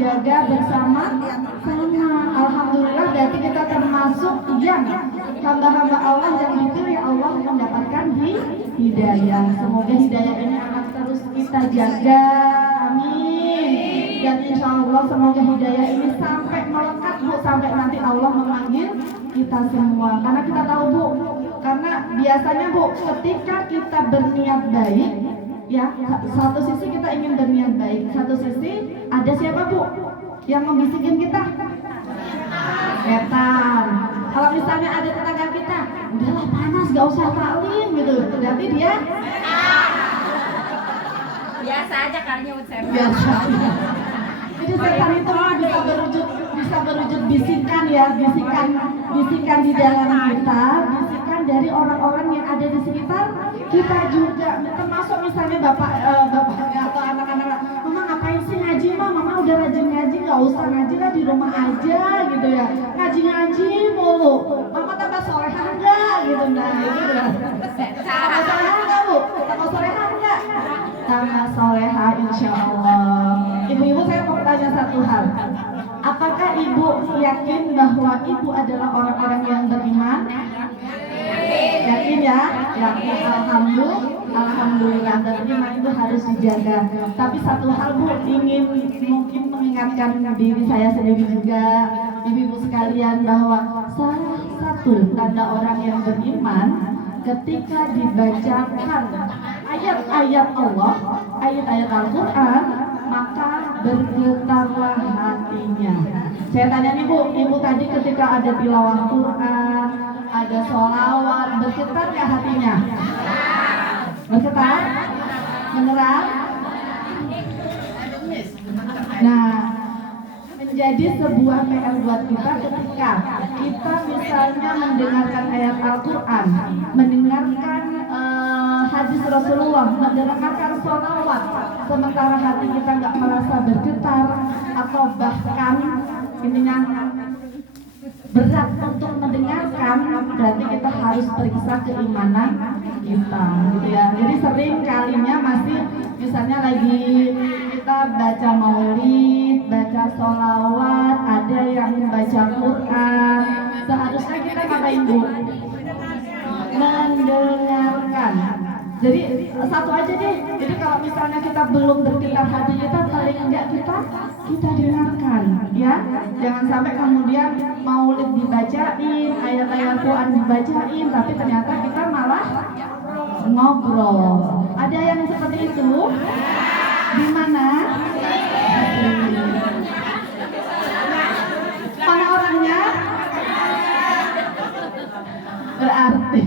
dijaga bersama sama. Alhamdulillah berarti kita termasuk yang hamba-hamba Allah yang dipilih Allah mendapatkan hidayah. Semoga hidayah ini akan terus kita jaga, amin. Dan insya Allah semoga hidayah ini sampai melekat Bu, sampai nanti Allah memanggil kita semua. Karena kita tahu Bu, karena biasanya Bu, ketika kita berniat baik, ya satu sisi kita ingin berniat baik, satu sisi ada siapa Bu yang membisikin kita? Setan. Kalau misalnya ada tetangga kita, udahlah panas, gak usah taklim gitu, berarti dia biasa aja kali nyebut setan. biasa. Jadi setan itu bisa berwujud bisikan ya, bisikan di dalam kita, bisikan dari orang-orang yang ada di sekitar kita juga. Termasuk misalnya bapaknya atau anak-anak, mama ngapain sih ngaji mama udah rajin ngaji, nggak usah ngaji lah di rumah aja gitu ya, ngaji mulu, mama tambah solehah enggak gitu, nah itu ya. Tambah solehah enggak Bu? Tambah solehah enggak? Tambah solehah insya Allah. Ibu-ibu saya mau tanya satu hal, apakah ibu yakin bahwa ibu adalah orang-orang yang beriman? Yakin ya? Yakin. Alhamdulillah. Dan iman itu harus dijaga. Tapi satu hal Bu, ingin mungkin mengingatkan diri saya sendiri juga, ibu-ibu sekalian, bahwa salah satu tanda orang yang beriman ketika dibacakan ayat-ayat Allah, ayat-ayat Al-Quran, maka bergetarlah hatinya. Saya tanya nih Bu, ibu tadi ketika ada tilawah Quran, ada sholawat, bergetar nggak hatinya? Bergetar? Beneran? Nah, menjadi sebuah PR buat kita ketika kita misalnya mendengarkan ayat Al-Quran, mendengarkan hadis Rasulullah, mendengarkan sholawat, sementara hati kita nggak merasa bergetar atau bahkan intinya berat untuk mendengarkan, berarti kita harus periksa keimanan kita gitu ya. Jadi sering kalinya masih misalnya lagi kita baca maulid, baca sholawat, ada yang baca Quran, seharusnya kita ngapain Bu? Mendengarkan. Jadi satu aja deh. Jadi kalau misalnya kita belum bergetar hati kita, paling enggak kita dengarkan, ya. Jangan sampai kemudian maulid dibacain, ayat-ayat Quran dibacain, tapi ternyata kita malah ngobrol. Ada yang seperti itu? Di mana? Mana orangnya? Berarti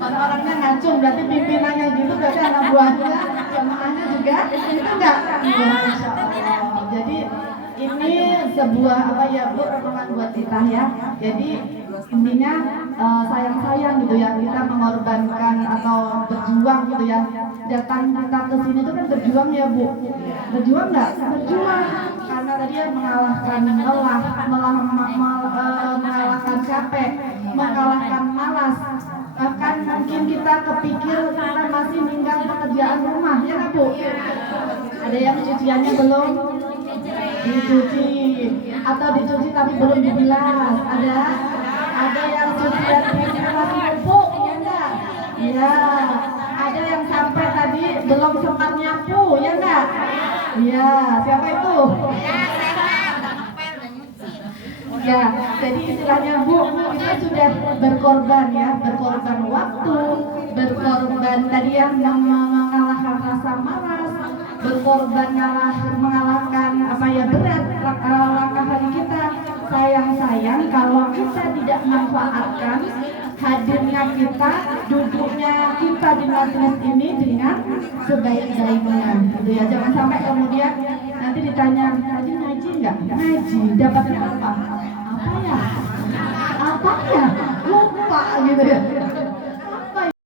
orang-orangnya ngacung, berarti pimpinannya gitu, berarti anak buahnya, jamaahnya juga itu enggak? Masya Allah. Jadi ini sebuah apa ya Bu, renungan buat kita ya. Jadi intinya sayang-sayang gitu ya, kita mengorbankan atau berjuang gitu ya. Datang kita ke sini itu kan berjuang ya Bu. Berjuang nggak? Berjuang. Karena tadi ya mengalahkan lelah, mengalahkan capek, mengalahkan malas. Bahkan mungkin kita kepikir kita masih ninggal pekerjaan rumah, ya nggak Bu? Ada yang cuciannya belum dicuci, atau dicuci tapi belum dibilas. Ada yang cucian masih numpuk, ya enggak? Iya. Ada yang sampai tadi belum sempat nyapu, ya enggak? Iya. Siapa itu? Ya, jadi istilahnya Bu, kita sudah berkorban ya, berkorban waktu, berkorban tadi yang mengalahkan rasa malas, berkorban mengalahkan apa ya berat langkah hari kita. Sayang kalau kita tidak manfaatkan hadirnya kita, duduknya kita di majelis ini dengan sebaik-baiknya, gitu ya. Jangan sampai kemudian nanti ditanya, tadi ngaji nggak? Ngaji, dapatnya apa? Apa ya? Lupa gitu ya.